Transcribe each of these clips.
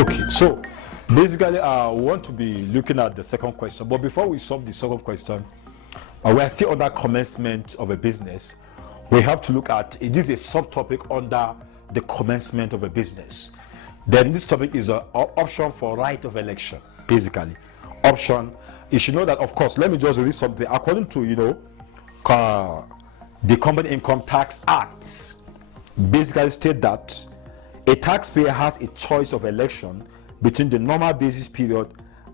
Okay, so basically, we want to be looking at the second question. But before we solve the second question, we are still under commencement of a business. We have to look at it is a subtopic under the commencement of a business. Then this topic is an option for right of election. Basically, option. You should know that, of course. Let me just read something. According to the Company Income Tax Act, basically state that a taxpayer has a choice of election between the normal basis period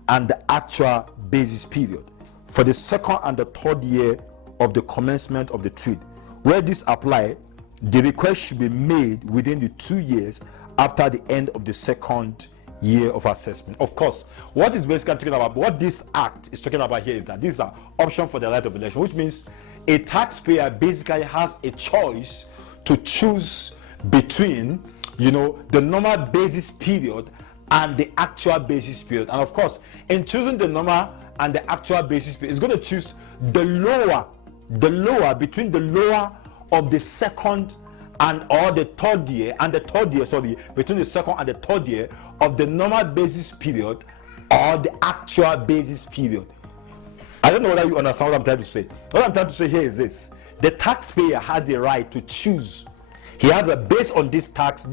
and the actual basis period for the second and the third year of the commencement of the trade. Where this apply, the request should be made within the 2 years after the end of the second year of assessment. Of course, what is basically talking about, what this act is talking about here is that these are option for the right of election, which means a taxpayer basically has a choice to choose between the normal basis period and the actual basis period. And of course, in choosing the normal and the actual basis period, it's going to choose the lower between the lower of the second and or the third year and the third year, between the second and the third year of the normal basis period or the actual basis period. I don't know whether you understand what I'm trying to say. What I'm trying to say here is this: the taxpayer has a right to choose. He has based on this act,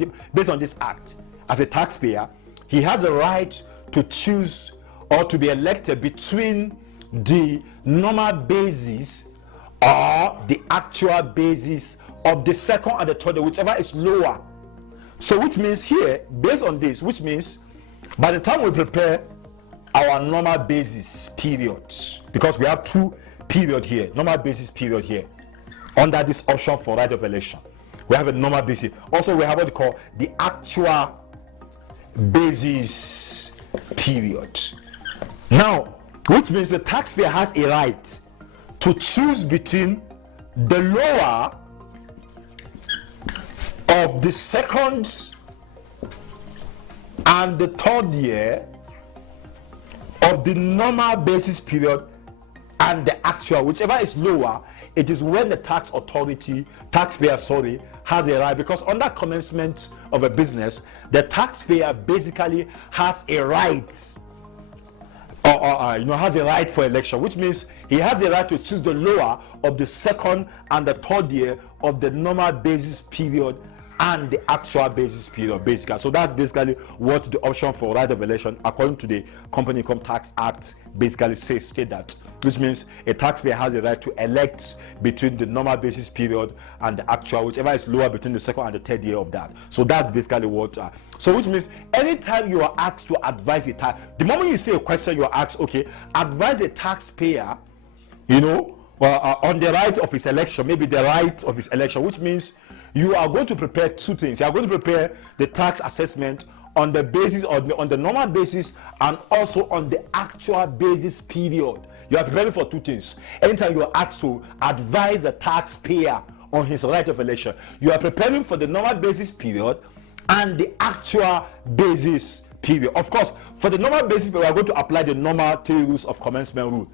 as a taxpayer, he has a right to choose or to be elected between the normal basis or the actual basis of the second and the third, whichever is lower. So which means here, based on this, which means by the time we prepare our normal basis periods, because we have two period here, normal basis period here, under this option for right of election, we have a normal basis. Also, we have what we call the actual basis period. Now, which means the taxpayer has a right to choose between the lower of the second and the third year of the normal basis period and the actual, whichever is lower. It is when the taxpayer has a right, because under commencement of a business, the taxpayer basically has a right has a right for election, which means he has a right to choose the lower of the second and the third year of the normal basis period and the actual basis period, basically. So that's basically what the option for right of election, according to the Company Income Tax Act, basically state that, which means a taxpayer has a right to elect between the normal basis period and the actual, whichever is lower between the second and the third year of that. So that's basically what. So which means anytime you are asked to advise a tax, the moment you see a question, you are asked, okay, advise a taxpayer, on the right of his election, maybe the right of his election, which means you are going to prepare two things. You are going to prepare the tax assessment on the basis on the normal basis and also on the actual basis period. You are preparing for two things. Anytime you are asked to advise a taxpayer on his right of election, you are preparing for the normal basis period and the actual basis period. Of course, for the normal basis period, we are going to apply the normal 3 rules of commencement rule.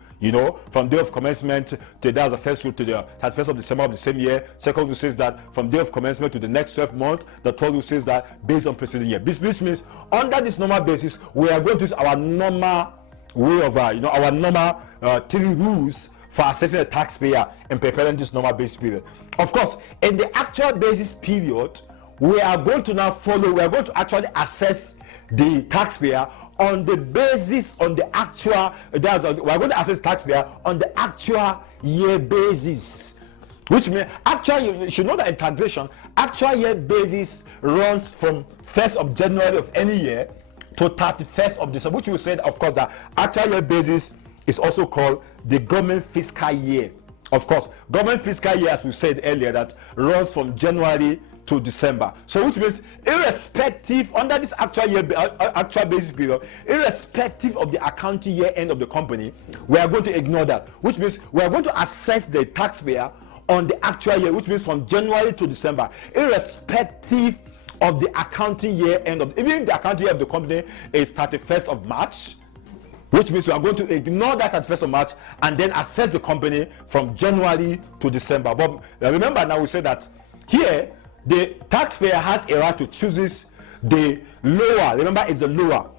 From day of commencement to the first rule to the 31st of December of the same year. Second rule says that from day of commencement to the next 12 months. The third rule says that based on preceding year. Which means under this normal basis, we are going to use our normal way of our normal 3 rules for assessing a taxpayer and preparing this normal basis period. Of course, in the actual basis period, we are going to actually assess the taxpayer on the basis, on the actual, we are going to assess taxpayer on the actual year basis, which means you should know that in taxation, actual year basis runs from 1st of January of any year to 31st of December, which we said, of course, that actual year basis is also called the government fiscal year. Of course, government fiscal year, as we said earlier, that runs from January to December. So which means irrespective, under this actual basis period, irrespective of the accounting year end of the company, we are going to ignore that, which means we are going to assess the taxpayer on the actual year, which means from January to December, irrespective of the accounting year end of, even if the accounting year of the company is 31st of March, which means we are going to ignore that at 1st of March and then assess the company from January to December. But remember, now we said that here the taxpayer has a right to choose the lower, remember it's the lower,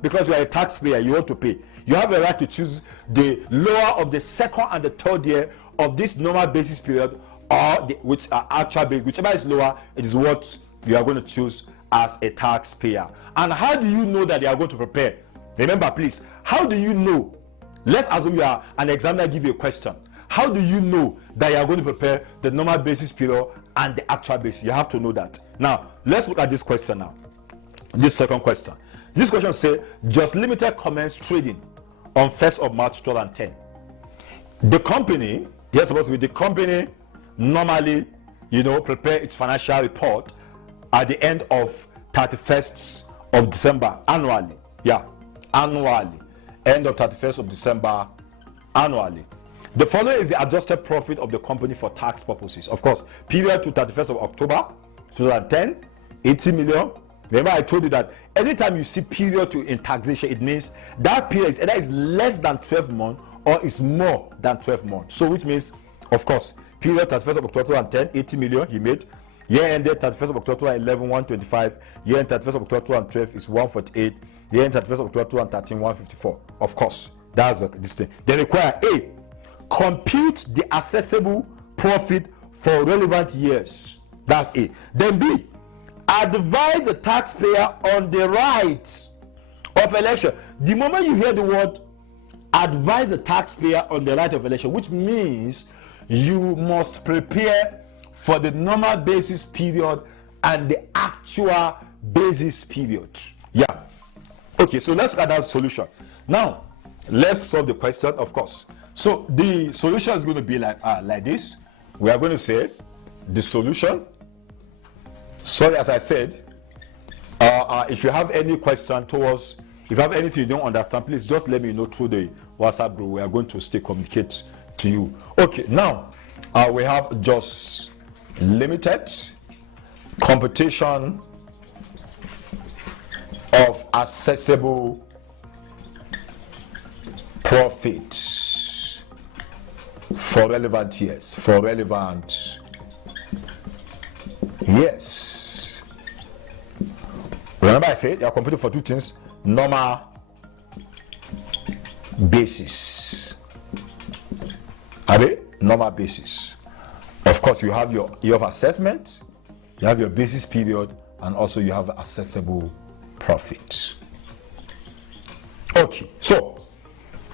because you are a taxpayer, you want to pay. You have a right to choose the lower of the second and the third year of this normal basis period, or which are actual base, whichever is lower, it is what you are going to choose as a taxpayer. And how do you know that you are going to prepare? Remember, please, how do you know? Let's assume you are an examiner, give you a question. How do you know that you are going to prepare the normal basis period and the actual basis? You have to know that. Now, let's look at this question now. This second question. This question says, Just Limited commenced trading on 1st of March 2010. The company, yes, supposed to be the company, normally, prepare its financial report at the end of 31st of December annually. Yeah, annually. End of 31st of December annually. The following is the adjusted profit of the company for tax purposes. Of course, period to 31st of October 2010, 80 million. Remember, I told you that anytime you see period in taxation, it means that period is either less than 12 months or is more than 12 months. So, which means, of course, period 31st of October 2010, 80 million he made. Year ended 31st of October 2011, 125. Year ended 31st of October 2012 is 148. Year ended 31st of October 2013, 154. Of course, that's this thing. They require A, compute the accessible profit for relevant years. That's A. Then B, advise the taxpayer on the rights of election. The moment you hear the word advise the taxpayer on the right of election, which means you must prepare for the normal basis period and the actual basis period. Yeah. Okay, so let's look at that solution. Now, let's solve the question, of course. So the solution is going to be like this. We are going to say the solution. Sorry, as I said, if you have any question towards, if you have anything you don't understand, please just let me know through the WhatsApp group. We are going to stay communicate to you. Okay, now we have Just Limited computation of accessible profit for relevant years. For relevant years. Remember I said you are computing for two things: normal basis. Are they? Normal basis. Of course, you have your year of assessment, you have your basis period, and also you have accessible profit. Okay, so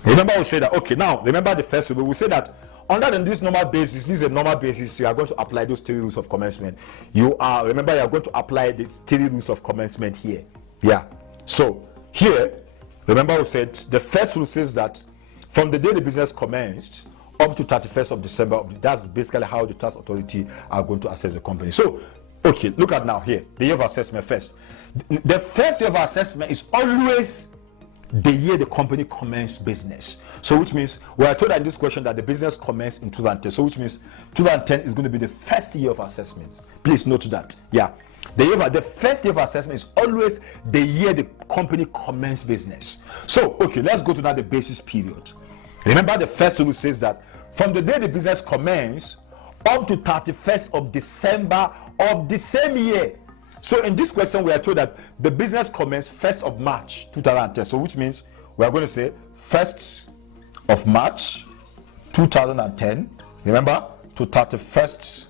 remember we say that. Okay, now remember the first rule. We say that under this normal basis, this is a normal basis. You are going to apply those 3 rules of commencement. Remember, you are going to apply the 3 rules of commencement here. Yeah. So here, remember we said the first rule says that from the day the business commenced up to 31st of December, that's basically how the tax authority are going to assess the company. So, okay, look at now here, the year of assessment first. The first year of assessment is always the year the company commenced business. So, which means we are told in this question that the business commenced in 2010. So, which means 2010 is going to be the first year of assessment. Please note that. Yeah. The first year of assessment is always the year the company commenced business. So, okay, let's go to now the basis period. Remember, the first rule says that from the day the business commenced up to 31st of December of the same year. So in this question, we are told that the business commenced 1st of March 2010. So which means we are going to say 1st of March 2010, remember, to 31st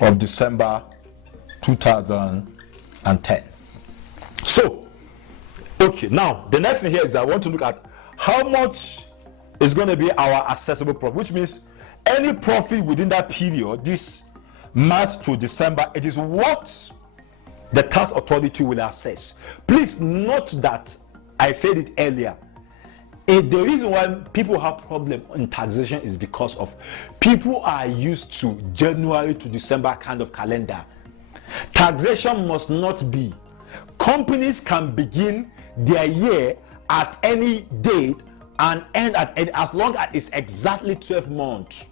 of December 2010. So, okay, now the next thing here is that I want to look at how much is going to be our accessible profit, which means any profit within that period, this March to December, it is what the tax authority will assess. Please note that I said it earlier. The reason why people have problem in taxation is because of people are used to January to December kind of calendar. Taxation must not be. Companies can begin their year at any date and end at any, as long as it's exactly 12 months.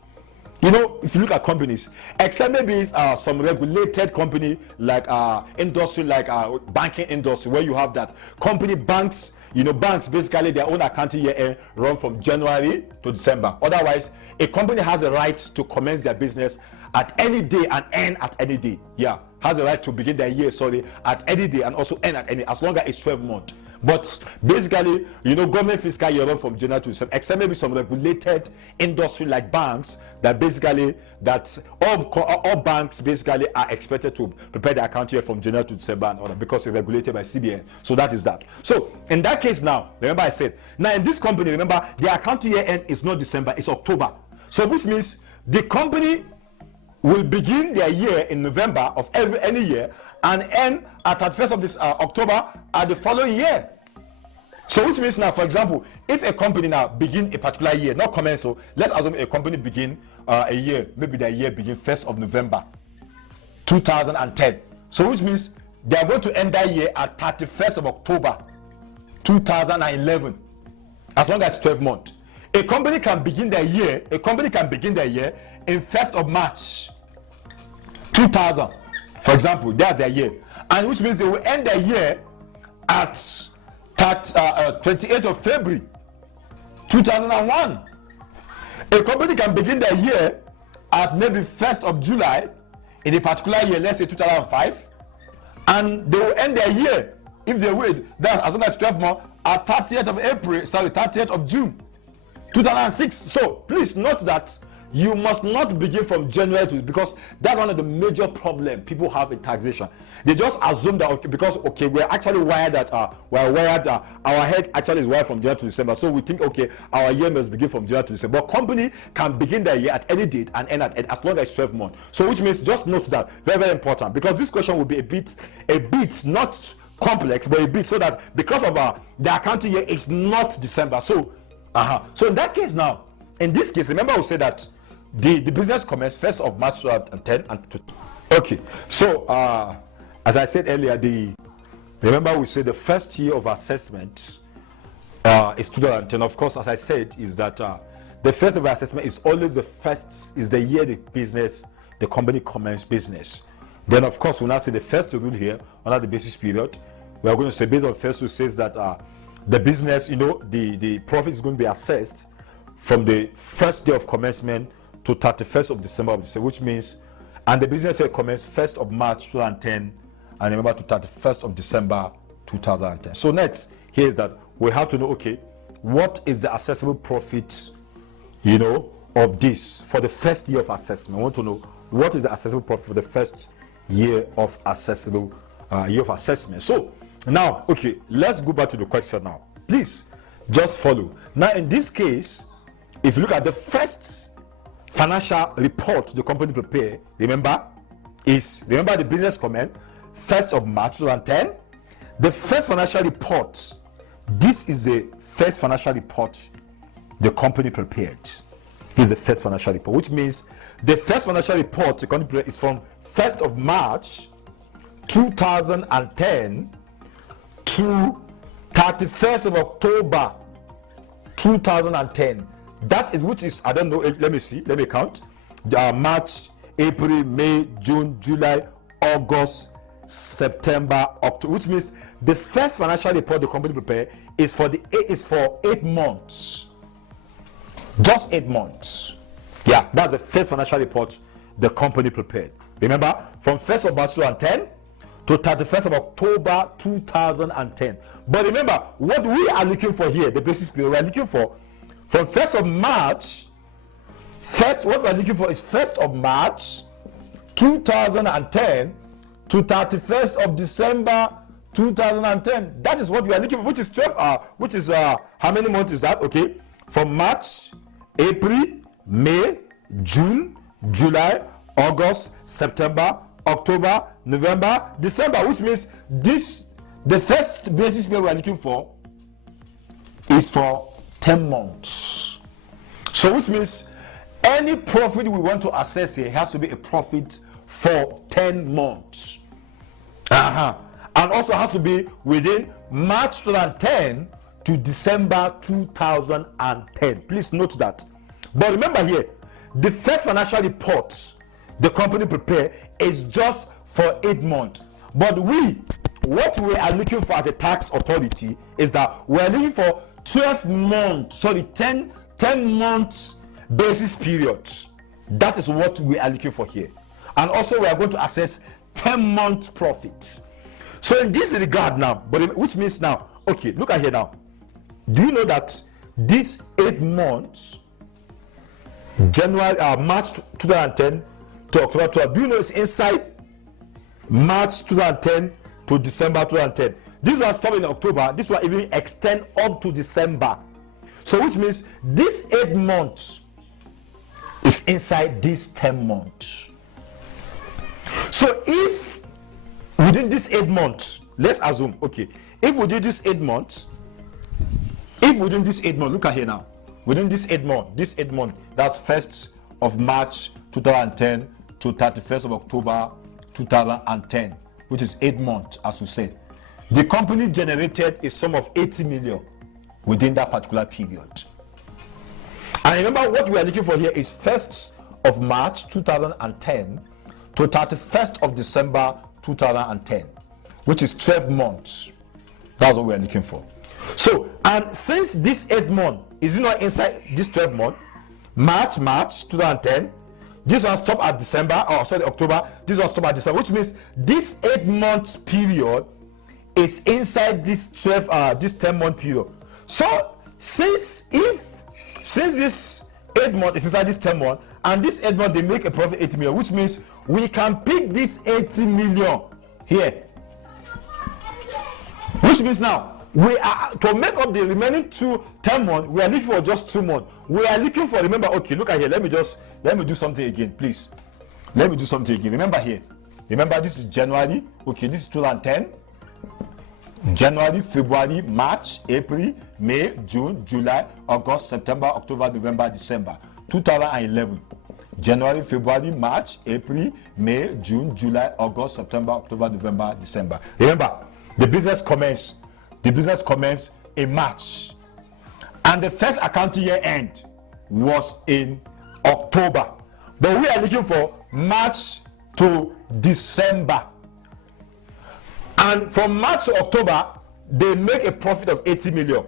You know, if you look at companies, except maybe some regulated company like industry, like banking industry, where you have that company banks, banks basically their own accounting year run from January to December. Otherwise, a company has a right to commence their business at any day and end at any day. Yeah. has the right to begin their year, at any day and also end at any, as long as it's 12 months. But basically, government fiscal year run from January to December, except maybe some regulated industry like banks, that all banks basically are expected to prepare their account year from January to December and all that, because it's regulated by CBN. So that is that. So in that case now, remember I said, now in this company, remember, the account year end is not December, it's October. So which means the company will begin their year in November of any year and end at 31st of this October at the following year. So which means now, for example, if a company now begin a particular year, not commence, so let's assume a company begin a year, maybe the year begin 1st of November 2010. So which means they are going to end that year at 31st of October 2011, as long as 12 months. A company can begin their year in 1st of March 2000, for example. That's their year, and which means they will end their year at 28th of February 2001. A company can begin their year at maybe 1st of July in a particular year, let's say 2005, and they will end their year, if they wait, that's as long as 12 months, at 30th of June 2006. So please note that you must not begin from January to, because that's one of the major problems people have in taxation. They just assume that we're actually wired that our head actually is wired from January to December, so we think our year must begin from January to December. But company can begin their year at any date and end at as long as 12 months. So which means, just note that, very, very important, because this question will be a bit not complex, but a bit, so that because of the accounting year is not December. So in that case now, in this case, remember we said that the business commenced 1st of March 2010 and okay. So as I said earlier, remember we said the first year of assessment is 2010. Of course, as I said, is that the first of assessment is always the year the company commenced business. Then of course we'll now say the first rule here under the basis period. We are going to say, based on first rule, says that the business, the profit is going to be assessed from the first day of commencement to 31st of December which means, and the business year commenced 1st of March 2010 and remember to 31st of December 2010. So next here is that we have to know, what is the assessable profit of this for the first year of assessment. We want to know what is the assessable profit for the first year of assessment. So now, let's go back to the question now. Please just follow. Now in this case, if you look at the first financial report the company prepared, remember the business commenced 1st of March 2010. The first financial report, this is the first financial report the company prepared. This is the first financial report, which means the first financial report the company prepared is from 1st of March 2010 to 31st of October 2010. That is, which is, I don't know, let me count. March, April, May, June, July, August, September, October, which means the first financial report the company prepared is for 8 months. Just 8 months. Yeah, that's the first financial report the company prepared. Remember, from 1st of March 2010 to 31st of October 2010. But remember, what we are looking for here, the basis period, we are looking for from 1st of March, what we are looking for is 1st of March 2010 to 31st of December 2010. That is what we are looking for, which is 12 which is how many months is that? From March, April, May, June, July, August, September, October, November, December, which means the first basis period we are looking for is for 10 months. So which means any profit we want to assess here has to be a profit for 10 months. And also has to be within March 2010 to December 2010. Please note that. But remember here, the first financial report the company prepared is just for 8 months. But what we are looking for as a tax authority is that we are looking for 10 months basis periods. That is what we are looking for here. And also we are going to assess 10-month profit. So in this regard now, but which means now, okay, look at here now. Do you know that this 8 months, January, March 2010 to October 12, do you know it's inside March 2010 to December 2010? This one started in October. This one even extend up to December. So which means this 8 months is inside this 10 months. So if within this 8 months, let's assume, okay, if we do this 8 months, if within this 8 months, look at here now, within this 8 months, that's 1st of March 2010 to 31st of October 2010, which is 8 months, as we said. The company generated a sum of 80 million within that particular period. And remember, what we are looking for here is 1st of March 2010 to 31st of December 2010, which is 12 months. That's what we are looking for. So, and since this 8 months is not inside this 12 months, March 2010, this one stop at October, this one stop at December, which means this 8 months period is inside this 10-month period. So since this 8 months is inside this 10 months, and this 8 months they make a profit 80 million, which means we can pick this 80 million here. Which means now we are to make up the remaining 10 months, we are looking for just 2 months. We are looking for, remember, okay, look at here, let me do something again, please. Let me do something again. Remember here. Remember, this is January. Okay, this is 2010. January, February, March, April, May, June, July, August, September, October, November, December. 2011. January, February, March, April, May, June, July, August, September, October, November, December. Remember, the business commenced in March, and the first accounting year end was in October. But we are looking for March to December. And from March to October, they make a profit of 80 million.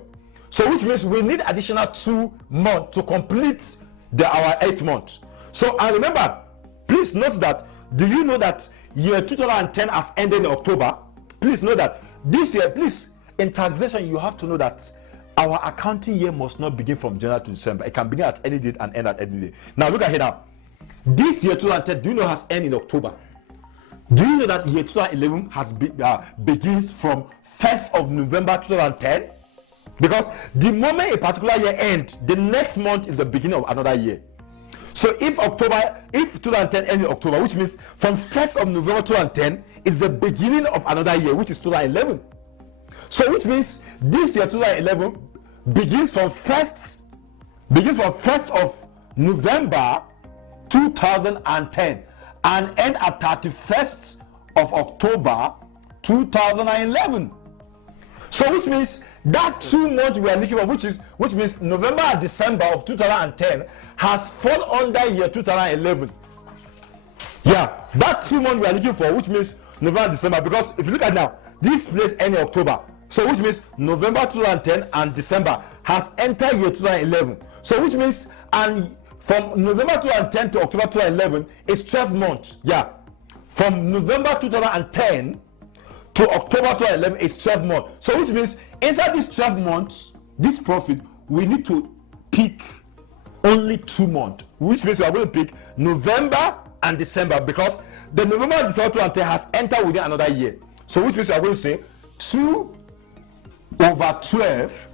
So which means we need additional 2 months to complete our 8 months. So, and remember, please note that, do you know that year 2010 has ended in October? Please know that this year, please, in taxation, you have to know that our accounting year must not begin from January to December. It can begin at any date and end at any date. Now look at here now. This year 2010, do you know, has ended in October? Do you know that year 2011 has begins from 1st of November 2010? Because the moment a particular year ends, the next month is the beginning of another year. So if 2010 ends in October, which means from 1st of November 2010 is the beginning of another year, which is 2011. So which means this year 2011 begins from 1st of November 2010 and end at 31st of October 2011. So which means that 2 months we are looking for, which means November and December of 2010 has fallen under year 2011. Yeah, that 2 months we are looking for, which means November and December, because if you look at now, this place ends in October. So which means November 2010 and December has entered year 2011. So which means, and from November 2010 to October 2011 is 12 months. Yeah, from November 2010 to October 2011 is 12 months. So which means inside these 12 months, this profit, we need to pick only 2 months, which means we are going to pick November and December, because the November and December 2010 has entered within another year. So which means we are going to say 2 over 12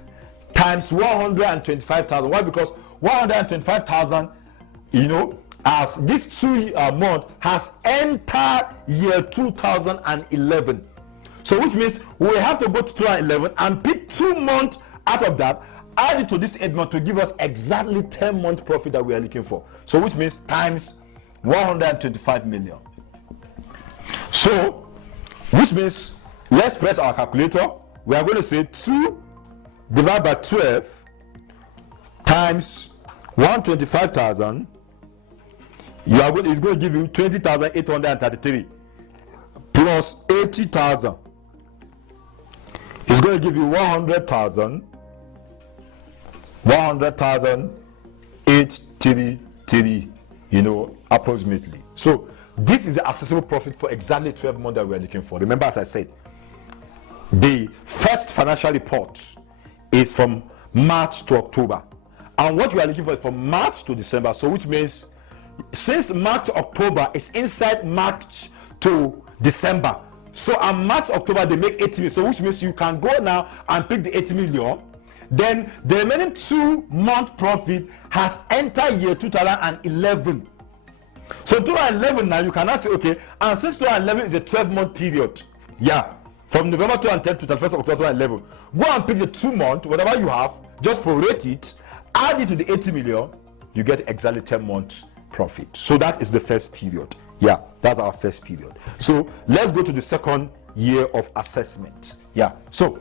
times 125,000. Why? Because 125,000, as this 2 month has entered year 2011. So which means we have to go to 2011 and pick 2 months out of that, add it to this 8 months to give us exactly 10-month profit that we are looking for. So which means times 125 million. So which means, let's press our calculator. We are going to say 2 divided by 12 times 125,000. It's going to give you 20,833 plus 80,000. It's going to give you 100,000. 100,833, approximately. So this is the accessible profit for exactly 12 months that we're looking for. Remember, as I said, the first financial report is from March to October, and what we are looking for is from March to December. So which means since March to October is inside March to December, so on March October they make 80 million, so which means you can go now and pick the 80 million. Then the remaining 2-month profit has entered year 2011. So 2011 now you can now say, okay, and since 2011 is a 12-month period, yeah, from November 2010 to 31st of October 2011, go and pick the 2-month, whatever you have, just prorate it, add it to the 80 million, you get exactly 10 months profit. So that is the first period. Yeah, that's our first period. So let's go to the second year of assessment. Yeah, so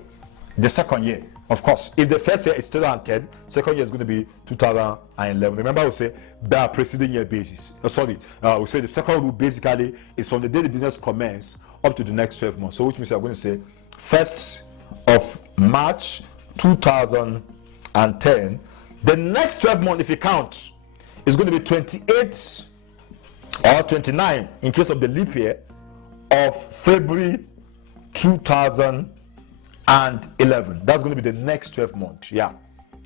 the second year, of course, if the first year is 2010, second year is going to be 2011. Remember, we say by preceding year basis. We say the second rule basically is from the day the business commences up to the next 12 months. So which means I'm going to say 1st of March 2010. The next 12 months, if you count, is going to be 28 or 29 in case of the leap year of February 2011. That's going to be the next 12 months. Yeah,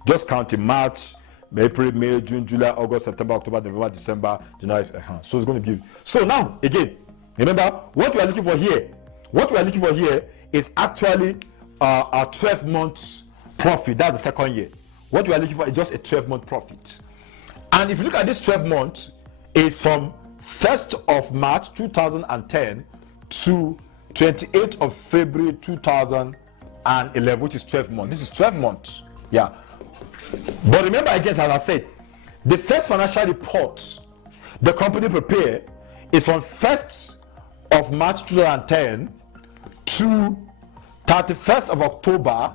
just counting March, April, May, June, July, August, September, October, November, December, January. So it's going to give. So now again, remember what we are looking for here. What we are looking for here is actually a 12 months profit. That's the second year. What we are looking for is just a 12-month profit. And if you look at this 12 months, is from 1st of March 2010 to 28th of February 2011, which is 12 months. This is 12 months. Yeah. But remember, again, as I said, the first financial report the company prepare is from 1st of March 2010 to 31st of October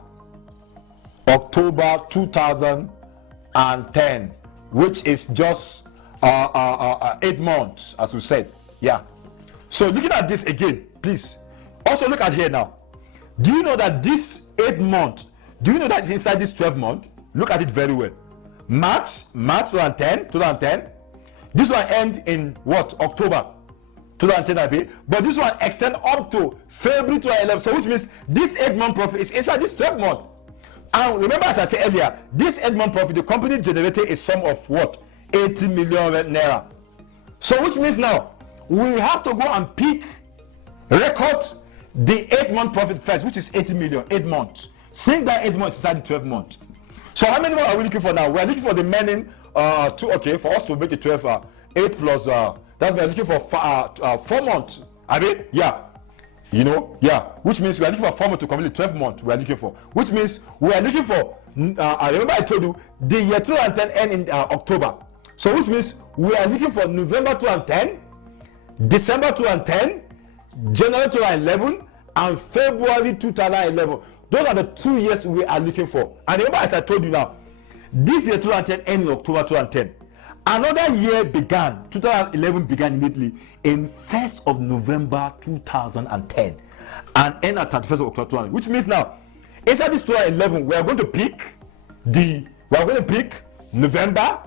2010, which is just 8 months, as we said. Yeah. So looking at this again, please also look at here now. Do you know that this 8 months, do you know that it's inside this 12 months? Look at it very well. March 2010. This one end in what? October 2010, but this one extend up to February 2011. So which means this 8-month profit is inside this 12 month. And remember, as I said earlier, this 8-month profit, the company generated a sum of what? 80 million naira. So which means now we have to go and record the 8-month profit first, which is 80 million, 8 months. Since that 8 months is inside the 12 months. So how many more are we looking for now? We are looking for the remaining two. Okay, for us to make it 12, 8 plus that we are looking for 4 months. I mean, yeah, you know, yeah, which means we are looking for 4 months to complete 12 months. We are looking for, which means we are looking for. I remember I told you the year 2010 end in October. So which means we are looking for November 2010, December 2010, January 2011, and February 2011. Those are the 2 years we are looking for. And remember, as I told you now, this year 2010 ended in October 2010. Another year began, 2011 began immediately in 1st of November 2010 and end at 31st of October 2010. Which means now, inside this 2011, we are going to pick November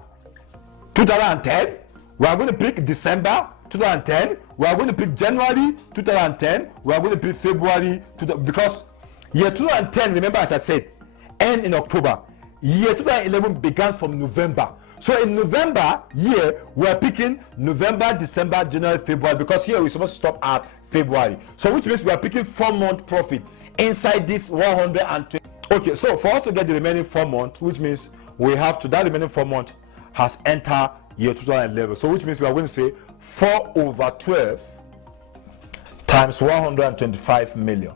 2010, we are going to pick December 2010, we are going to pick January 2010, we are going to pick February, because year 2010, remember, as I said, end in October. Year 2011 began from November. So in November year, we are picking November, December, January, February, because here we're supposed to stop at February. So which means we are picking 4-month profit inside this 120. Okay, so for us to get the remaining 4 months, which means we have to, that remaining 4 months has entered year 2011. So which means we are going to say 4 over 12 times 125 million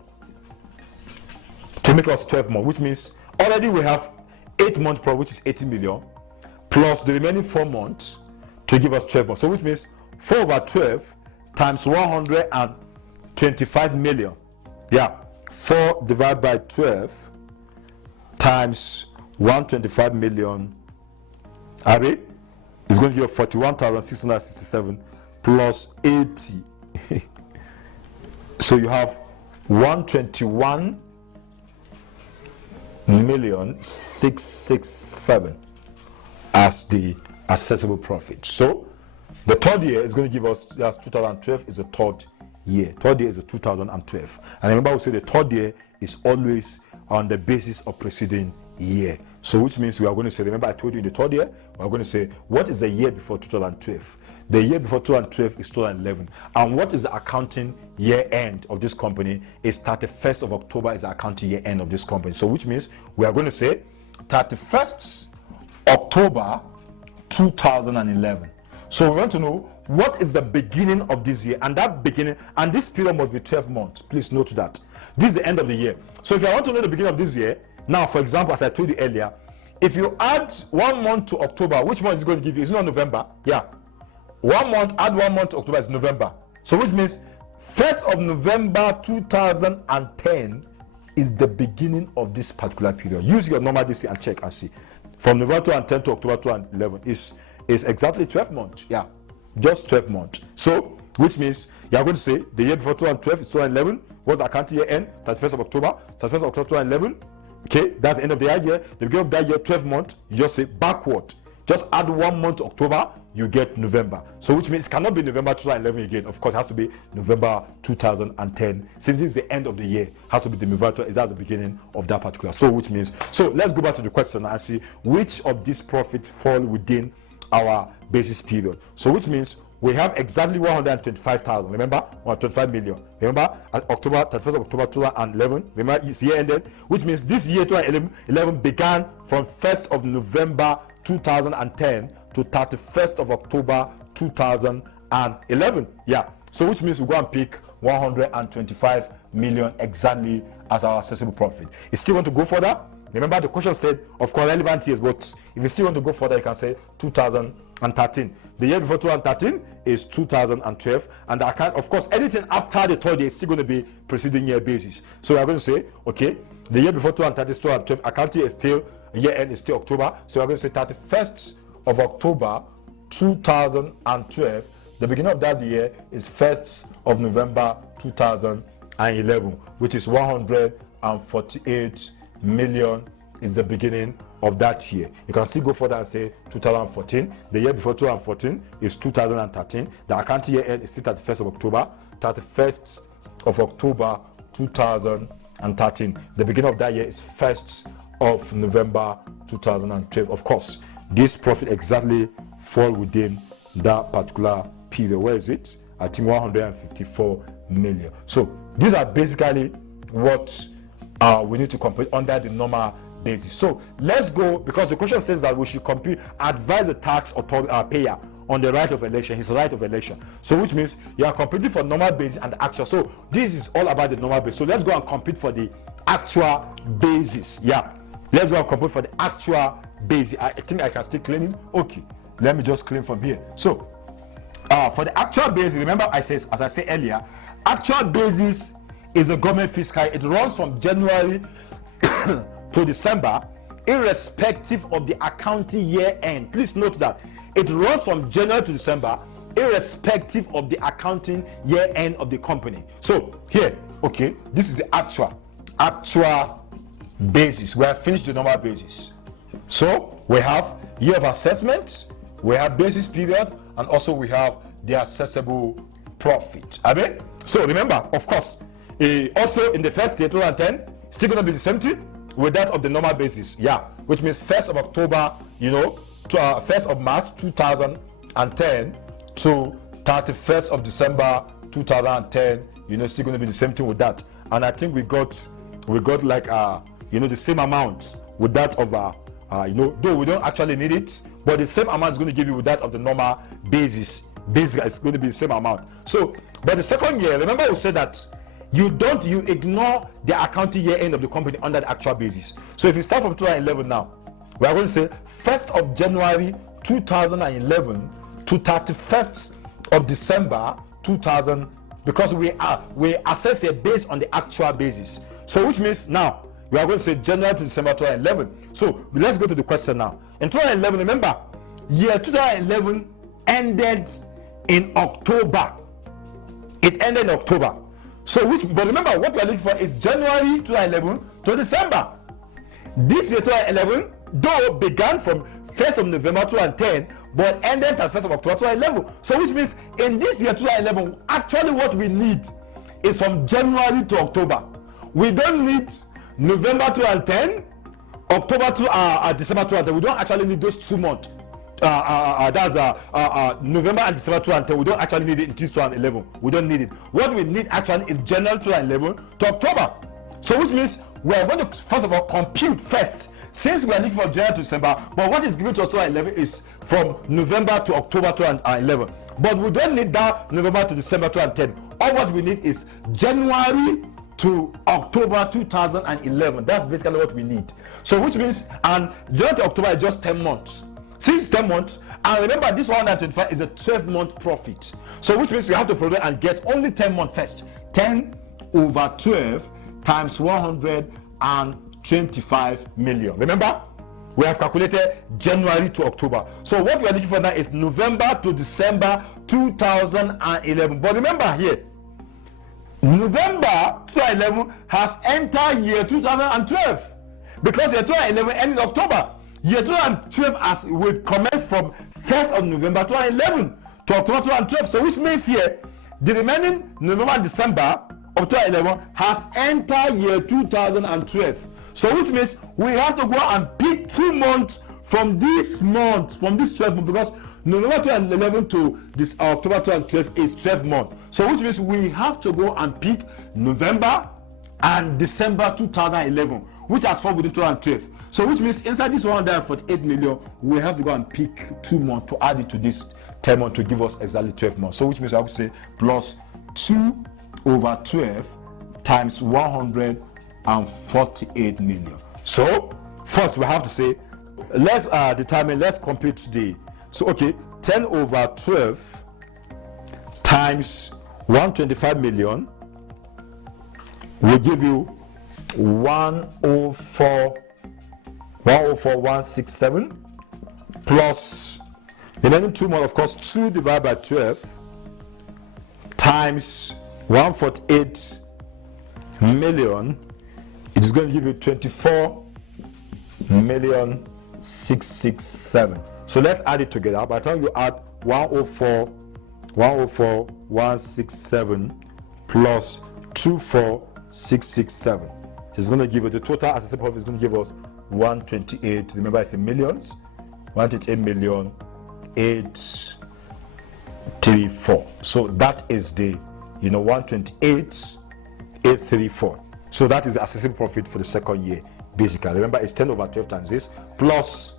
to make us 12 months, which means already we have 8-month profit, which is 80 million, plus the remaining 4 months to give us 12 months. So which means 4 over 12 times 125 million. Yeah, 4 divided by 12 times 125 million. Abi, is going to give 41,667 plus 80. So you have 121,667 as the accessible profit. So The third year is going to give us, that's 2012 is the third year. Third year is the 2012. And remember, we say the third year is always on the basis of preceding year. So which means we are going to say, remember I told you in the third year, we are going to say, what is the year before 2012? The year before 2012 is 2011. And what is the accounting year end of this company? Is 31st of October is the accounting year end of this company. So which means we are going to say 31st October 2011. So we want to know what is the beginning of this year, and that beginning, and this period must be 12 months. Please note that. This is the end of the year. So if you want to know the beginning of this year, now for example, as I told you earlier, if you add 1 month to October, which month is going to give you? It's not November. Yeah. 1 month, add 1 month to October is November. So which means 1st of November 2010 is the beginning of this particular period. Use your normal DC and check and see. From November 2010 to October 2011 is exactly 12 months. Yeah, just 12 months. So which means you are going to say the year before 2012 is 2011. What's the accounting year end? 31st of October. 31st of October 2011. Okay, that's the end of the year. The beginning of that year, 12 months. You just say backward. Just add 1 month to October, you get November. So which means it cannot be November 2011 again. Of course, it has to be November 2010. Since it's the end of the year, it has to be the November, that's the beginning of that particular. So which means, so let's go back to the question and see which of these profits fall within our basis period. So which means we have exactly 125,000. Remember, 125 million. Remember, at October 31st of October 2011. Remember, it's year ended, which means this year 2011 began from 1st of November 2010 to 31st of October 2011. Yeah. So which means we go and pick 125 million exactly as our accessible profit. You still want to go further? Remember the question said, of course, relevant years, but if you still want to go further, you can say 2013. The year before 2013 is 2012, and the account, of course, anything after the third year is still going to be preceding year basis. So we are going to say, okay, the year before 2013 is 2012, accounting is still, year end is still October, so we are going to say 31st of October 2012. The beginning of that year is 1st of November 2011, which is 148 million is the beginning of that year. You can still go further and say 2014. The year before 2014 is 2013. The accounting year end is still 31st of October. 31st of October 2013. The beginning of that year is 1st of November 2012. Of course, this profit exactly fall within that particular period. Where is it? I think 154 million. So these are basically what we need to compute under the normal basis. So let's go, because the question says that we should compute, advise the tax authority payer on the right of election, his right of election. So which means you are computing for normal basis and actual. So this is all about the normal basis. So let's go and compute for the actual basis. Yeah, let's go and compute for the actual basis. I think I can still claim him. Okay, let me just claim from here. So for the actual basis, remember I said, as I said earlier, actual basis is a government fiscal. It runs from January to December, irrespective of the accounting year end. Please note that it runs from January to December, irrespective of the accounting year end of the company. So here, okay, this is the actual basis. We have finished the normal basis. So we have year of assessment, we have basis period, and also we have the accessible profit. Amen. So remember, of course, also in the first year 2010, still going to be the same thing with that of the normal basis. Yeah, which means 1st of October, you know, to 1st of March 2010 to 31st of December 2010, you know, still going to be the same thing with that. And I think we got like you know, the same amount with that of you know, though we don't actually need it, but the same amount is going to give you with that of the normal basis. Basically, it's going to be the same amount. So, but the second year, remember we said that you ignore the accounting year end of the company under the actual basis. So if you start from 2011 now, we are going to say 1st of January 2011 to 31st of December 2000, because we assess a based on the actual basis. So which means now we are going to say January to December 2011. So let's go to the question now. In 2011, remember, year 2011 ended in October. It ended in October. So but remember, what we are looking for is January 2011 to December. This year 2011, though began from 1st of November 2010, but ended 31st of October 2011. So which means in this year 2011, actually what we need is from January to October. We don't need November 2010, October to December 2010. We don't actually need those 2 months. That's November and December 2010. We don't actually need it in 2011. We don't need it. What we need actually is January 2011 to October. So which means we are going to first of all compute first, since we are looking from January to December, but what is given to us 2011 is from November to October 2011. But we don't need that November to December 2010. All what we need is January to October 2011. That's basically what we need. So which means, and January to October is just 10 months. Since 10 months, and remember this 125 is a 12-month profit. So which means we have to produce and get only 10 months first. 10 over 12 times 125 million. Remember, we have calculated January to October. So what we are looking for now is November to December 2011. But remember here, November 2011 has entered year 2012 because year 2011 ended in October. Year 2012 as will commence from 1st of November 2011 to October 2012. So which means here, the remaining November and December of 2011 has entered year 2012. So which means we have to go and pick 2 months from this month, from this 12 month, because November 2011 to this October 2012 is 12 months. So which means we have to go and pick November and December 2011, which has fallen within 2012. So which means inside this 148 million, we have to go and pick 2 months to add it to this 10 months to give us exactly 12 months. So which means I would say plus 2 over 12 times 148 million. So first we have to say, let's compute the, so okay, 10 over 12 times 125 million will give you 104,167 plus the remaining 2 months, of course, 2 divided by 12 times 148 million. It is going to give you 24,667. So let's add it together. By the time you add 104,167 plus 24,667, it's going to give you the total assessed profit is going to give us 128. Remember, it's in millions. 128,834. So that is the 128,834. So that is the assessed profit for the second year. Basically, remember it's 10 over 12 times this plus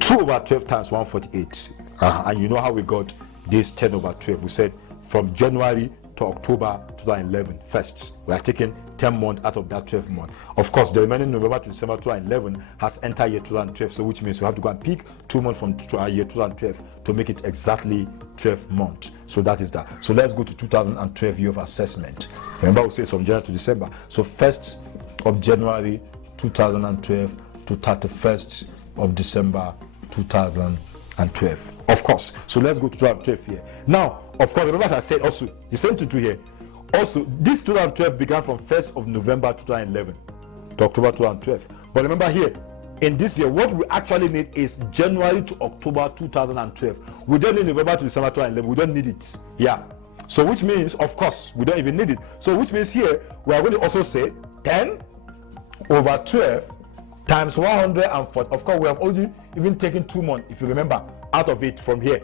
2 over 12 times 148. And you know how we got this 10 over 12. We said from January to October 2011 first. We are taking 10 months out of that 12 months. Of course, the remaining November to December 2011 has entered year 2012. So which means we have to go and pick 2 months from year 2012 to make it exactly 12 months. So that is that. So let's go to 2012 year of assessment. Remember, we say from January to December. So 1st of January 2012 to 31st of December 2012. Of course. So let's go to 2012 here. Now, of course, remember as I said also, the same to do here. Also, this 2012 began from 1st of November 2011 to October 2012. But remember here, in this year, what we actually need is January to October 2012. We don't need November to December 2011. We don't need it. Yeah. So which means, of course, we don't even need it. So which means here, we are going to also say 10 over 12 times 140. Of course, we have already even taken 2 months, if you remember, out of it from here.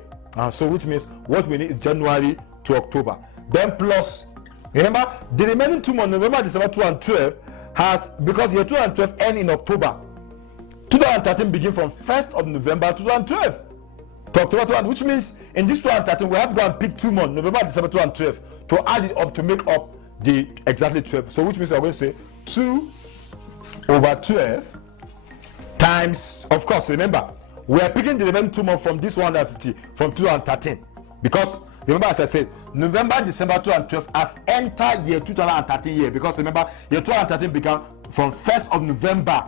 So which means what we need is January to October. Then plus, remember, the remaining 2 months, November, December 2012, has, because year 2012 end in October, 2013 begin from 1st of November 2012 to October 2012, which means in this 2013 we have to go and pick 2 months, November, December 2012, to add it up to make up the exactly 12. So which means I'm going to say 2 over 12 times, of course, remember, we are picking the remaining 2 months from this 150 from 2013, because remember, as I said, November, December 2012 has entered year 2013 year, because remember, year 2013 began from 1st of November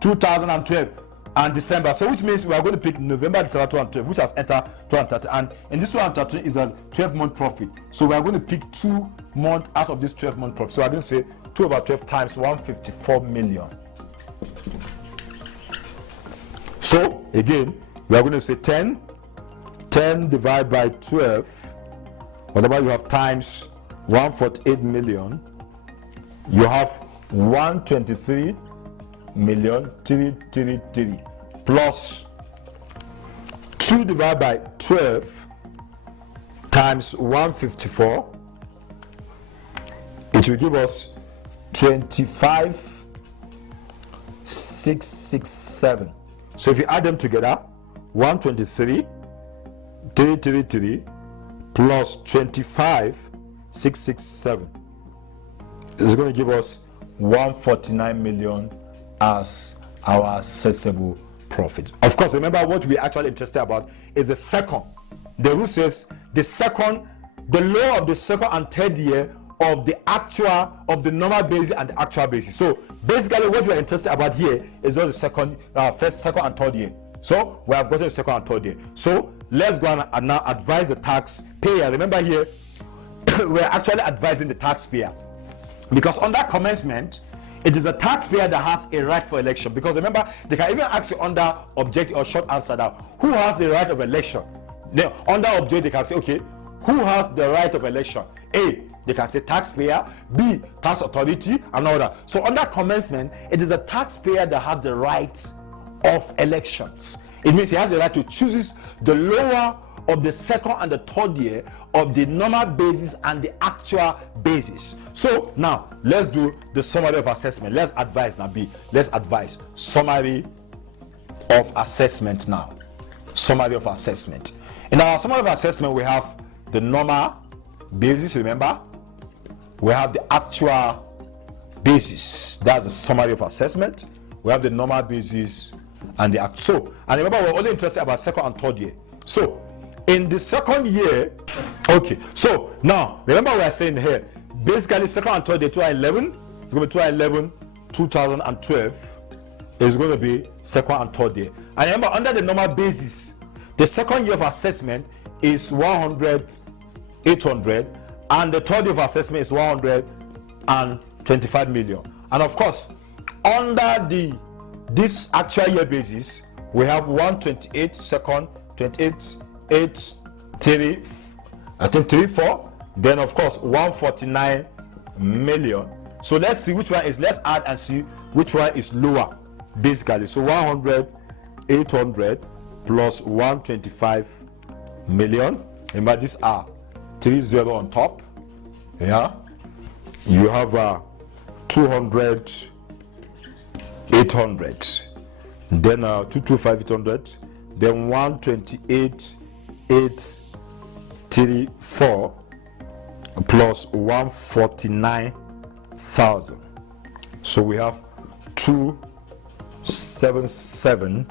2012 and December. So which means we are going to pick November, December 2012, which has entered 2013. And in this 2013 is a 12-month profit. So we are going to pick 2 months out of this 12-month profit. So I'm going to say 2 over 12 times 154 million. So again, we are going to say 10 divided by 12, whatever you have, times 148 million, you have 123 million 333 plus 2 divided by 12 times 154, it will give us 25,667. So if you add them together, 123 333 plus 25,667 is going to give us 149 million as our assessable profit. Of course, remember what we're actually interested about is the second. The rule says the lower of the second and third year of the normal basis and the actual basis. So basically what we are interested about here is just the first, second and third year. So we have gotten the second and third year. So let's go and now advise the taxpayer. Remember here, we're actually advising the taxpayer, because under commencement, it is the taxpayer that has a right for election. Because remember, they can even ask you under objective or short answer now, who has the right of election? Now, under object, they can say, okay, who has the right of election? A, they can say taxpayer. B, tax authority, and all that. So under commencement, it is the taxpayer that has the right of elections. It means he has the right to choose the lower of the second and the third year of the normal basis and the actual basis. So now let's do the summary of assessment. Let's advise now. Let's advise summary of assessment now. Summary of assessment. In our summary of assessment, we have the normal basis, remember? We have the actual basis. That's the summary of assessment. We have the normal basis and the actual. So, and remember, we're only interested about second and third year. So in the second year, okay, so now remember we are saying here, basically second and third year 2011, it's going to be 2011, 2012 is going to be second and third year. And remember, under the normal basis, the second year of assessment is 100, 800, and the third year of assessment is 125 million. And of course, under this actual year basis, we have 128 second, 28 8 3, I think 3 4, then of course 149 million. So let's see which one is, let's add and see which one is lower basically. So 100, 800 plus 125 million. Remember, these are 30 on top. Yeah, you have 200, 800, then 225, 800, then 128, 834 plus 149,000. So we have 277,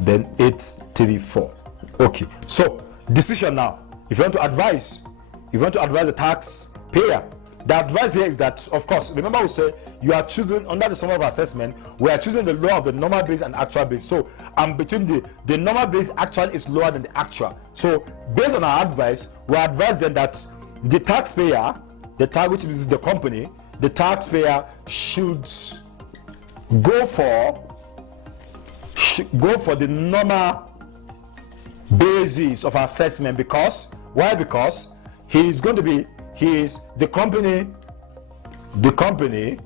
then 834. Okay, so decision now. If you want to advise the taxpayer, the advice here is that, of course, remember we said you are choosing under the summary of assessment, we are choosing the lower of the normal base and actual base. So between the normal base actual is lower than the actual. So based on our advice, we advise them that the taxpayer, which is the company, the taxpayer should go for the normal basis of assessment. Because why? Because the company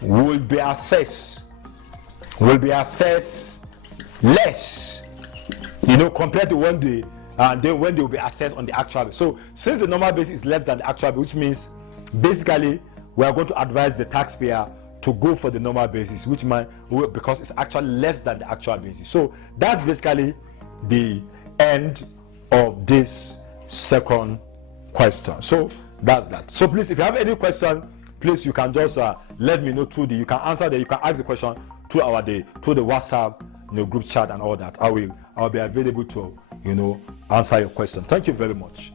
will be assessed less, compared to when they will be assessed on the actual base. So since the normal base is less than the actual base, which means basically we are going to advise the taxpayer to go for the normal basis, because it's actually less than the actual basis. So that's basically the end of this second question. So that's that. So please, if you have any question, please you can just let me know you can answer you can ask the question through the WhatsApp group chat and all that. I'll be available to answer your question. Thank you very much.